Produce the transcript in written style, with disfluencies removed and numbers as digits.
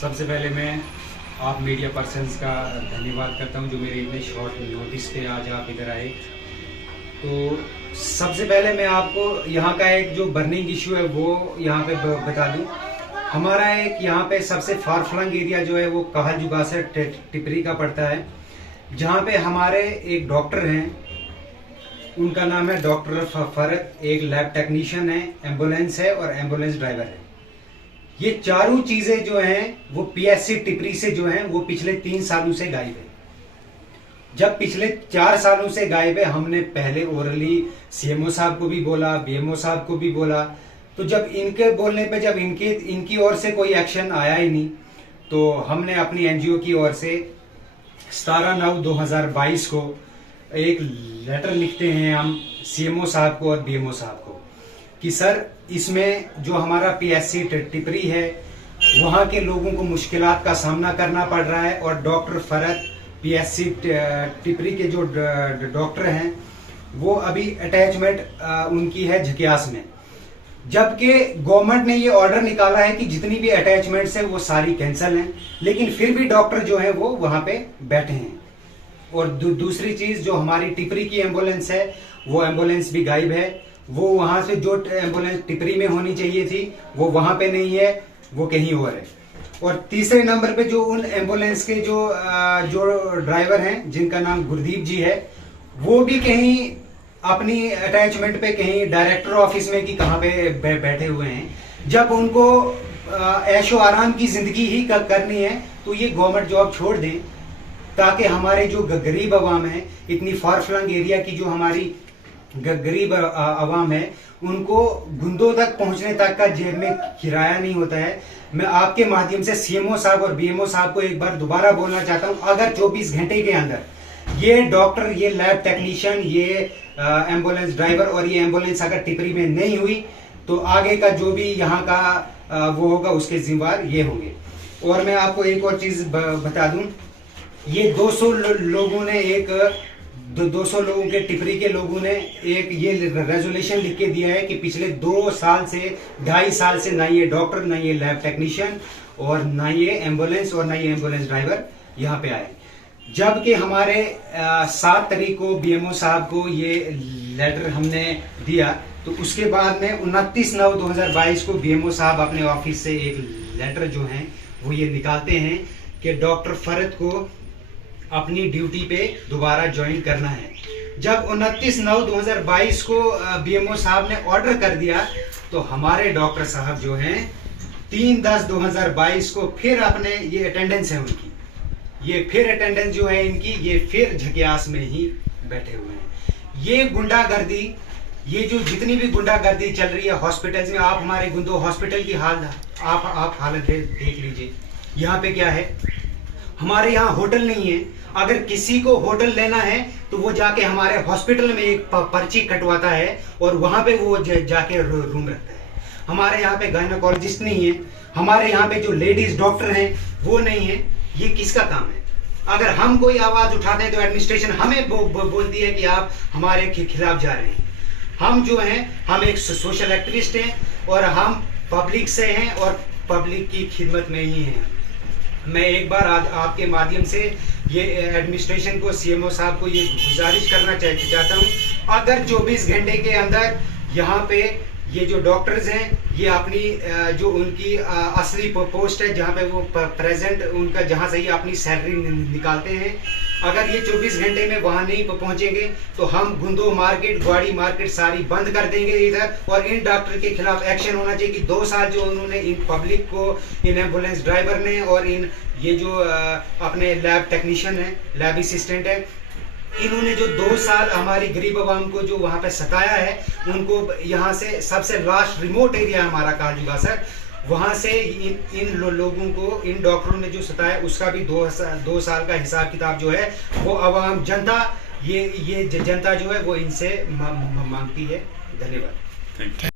सबसे पहले मैं आप मीडिया पर्सन्स का धन्यवाद करता हूं जो मेरे इतने शॉर्ट नोटिस पे आज आप इधर आए। तो सबसे पहले मैं आपको यहाँ का एक जो बर्निंग इशू है वो यहाँ पे बता दूं। हमारा एक यहाँ पे सबसे फार फ्लंग एरिया जो है वो कहल जुगासर टिपरी का पड़ता है, जहाँ पे हमारे एक डॉक्टर हैं, उनका नाम है डॉक्टर फरत, एक लैब टेक्नीशियन है, एम्बुलेंस है और एम्बुलेंस ड्राइवर है। ये चारों चीजें जो हैं वो पीएससी टिपरी से जो हैं वो पिछले 3 सालों से गायब है। जब पिछले 4 सालों से गायब है, हमने पहले ओरली सीएमओ साहब को भी बोला, बीएमओ साहब को भी बोला, तो जब इनके बोलने पे जब इनकी ओर से कोई एक्शन आया ही नहीं, तो हमने अपनी एनजीओ की ओर से 17/9/2022 को एक लेटर लिखते हैं हम सीएमओ साहब को और बीएमओ साहब को कि सर इसमें जो हमारा पीएससी टिपरी है वहाँ के लोगों को मुश्किलात का सामना करना पड़ रहा है, और डॉक्टर फरत पीएससी टिपरी के जो डॉक्टर हैं वो अभी अटैचमेंट उनकी है झकियास में, जबकि गवर्नमेंट ने ये ऑर्डर निकाला है कि जितनी भी अटैचमेंट्स है वो सारी कैंसिल हैं, लेकिन फिर भी डॉक्टर जो है वो वहाँ पे बैठे हैं। और दूसरी चीज, जो हमारी टिपरी की एम्बुलेंस है वो एम्बुलेंस भी गायब है। वो वहां से जो एम्बुलेंस टिपरी में होनी चाहिए थी वो वहां पे नहीं है, वो कहीं और है। और तीसरे नंबर पे जो उन एम्बुलेंस के जो ड्राइवर हैं जिनका नाम गुरदीप जी है, वो भी कहीं अपनी अटैचमेंट पे कहीं डायरेक्टर ऑफिस में कि कहाँ पे बैठे हुए हैं। जब उनको ऐशो आराम की जिंदगी ही करनी है तो ये गवर्नमेंट जॉब छोड़ दें, ताकि हमारे जो गरीब अवाम है, इतनी फार फ्लंग एरिया की जो हमारी गरीब अवाम है, उनको गुंदों तक पहुंचने तक का जेब में किराया नहीं होता है। मैं आपके माध्यम से सीएमओ साहब और बीएमओ साहब को एक बार दोबारा बोलना चाहता हूं, अगर 24 घंटे के अंदर ये डॉक्टर, ये लैब टेक्नीशियन, ये एम्बुलेंस ड्राइवर और ये एम्बुलेंस अगर टिपरी में नहीं हुई तो आगे का जो भी यहाँ का वो होगा उसके जिम्मेदार ये होंगे। और मैं आपको एक और चीज बता दूं, ये 200 लोगों ने 200 लोगों के टिपरी के लोगों ने एक ये रेजोल्यूशन लिख के दिया है कि पिछले 2 साल से 2.5 साल से ना ये डॉक्टर, ना ये लैब टेक्नीशियन और ना ये एम्बुलेंस और ना ये एम्बुलेंस ड्राइवर यहाँ पे आए। जबकि हमारे 7 तारीख को बीएमओ साहब को ये लेटर हमने दिया, तो उसके बाद में 29/9/2022 को बीएमओ साहब अपने ऑफिस से एक लेटर जो है वो ये निकालते हैं कि डॉक्टर फरत को अपनी ड्यूटी पे दोबारा ज्वाइन करना है। जब 29/9/2022 को बीएमओ साहब ने ऑर्डर कर दिया, तो हमारे डॉक्टर साहब जो हैं 3/10/2022 को फिर अपने ये अटेंडेंस है उनकी, ये फिर अटेंडेंस जो है इनकी, ये फिर झकियास में ही बैठे हुए हैं। ये गुंडागर्दी, ये जो जितनी भी गुंडागर्दी चल रही है हॉस्पिटल्स में, आप हमारे गुंदो हॉस्पिटल की आप हालत देख लीजिए। यहाँ पे क्या है, हमारे यहाँ होटल नहीं है। अगर किसी को होटल लेना है तो वो जाके हमारे हॉस्पिटल में एक पर्ची कटवाता है और वहां पे वो जाके रूम रखता है। हमारे यहाँ पे गायनोकोलॉजिस्ट नहीं है, हमारे यहाँ पे जो लेडीज डॉक्टर हैं वो नहीं है। ये किसका काम है? अगर हम कोई आवाज उठाते हैं तो एडमिनिस्ट्रेशन हमें बोलती है कि आप हमारे खिलाफ जा रहे हैं। हम जो हैं, हम एक सोशल एक्टिविस्ट हैं और हम पब्लिक से हैं और पब्लिक की खिदमत में ही हैं। मैं एक बार आपके माध्यम से ये एडमिनिस्ट्रेशन को, सीएमओ साहब को ये गुजारिश करना चाहता हूँ, अगर 24 घंटे के अंदर यहाँ पे ये जो डॉक्टर्स हैं, ये अपनी जो उनकी असली पोस्ट है जहाँ पे वो प्रेजेंट, उनका जहाँ से ही अपनी सैलरी निकालते हैं, अगर ये 24 घंटे में वहाँ नहीं पहुँचेंगे तो हम गुंदो मार्केट, ग्वाड़ी मार्केट सारी बंद कर देंगे इधर। और इन डॉक्टर के खिलाफ एक्शन होना चाहिए कि 2 साल जो उन्होंने इन पब्लिक को, इन एम्बुलेंस ड्राइवर ने और इन ये जो अपने लैब टेक्नीशियन है, लैब असिस्टेंट है, इन्होंने जो 2 साल हमारी गरीब आवाम को जो वहाँ पे सताया है, उनको यहाँ से सबसे लास्ट रिमोट एरिया हमारा काजूगासर, वहाँ से इन लोगों को, इन डॉक्टरों ने जो सताया उसका भी 2 साल का हिसाब किताब जो है वो आवाम, जनता, ये जनता जो है वो इनसे मांगती है। धन्यवाद।